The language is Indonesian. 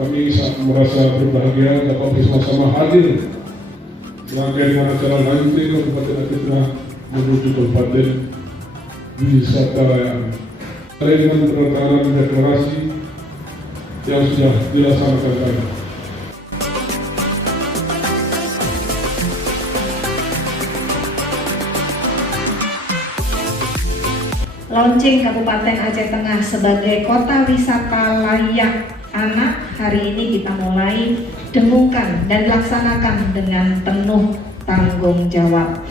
Kami sangat merasa berbahagia dapat bersama-sama hadir serangkaian acara lanjutan Kabupaten Akitna menuju Kabupaten Wisata Raya. Dengan penandatanganan deklarasi yang sudah dilaksanakan tadi. Launching Kabupaten Aceh Tengah sebagai kota wisata layak anak hari ini kita mulai dengungkan dan laksanakan dengan penuh tanggung jawab.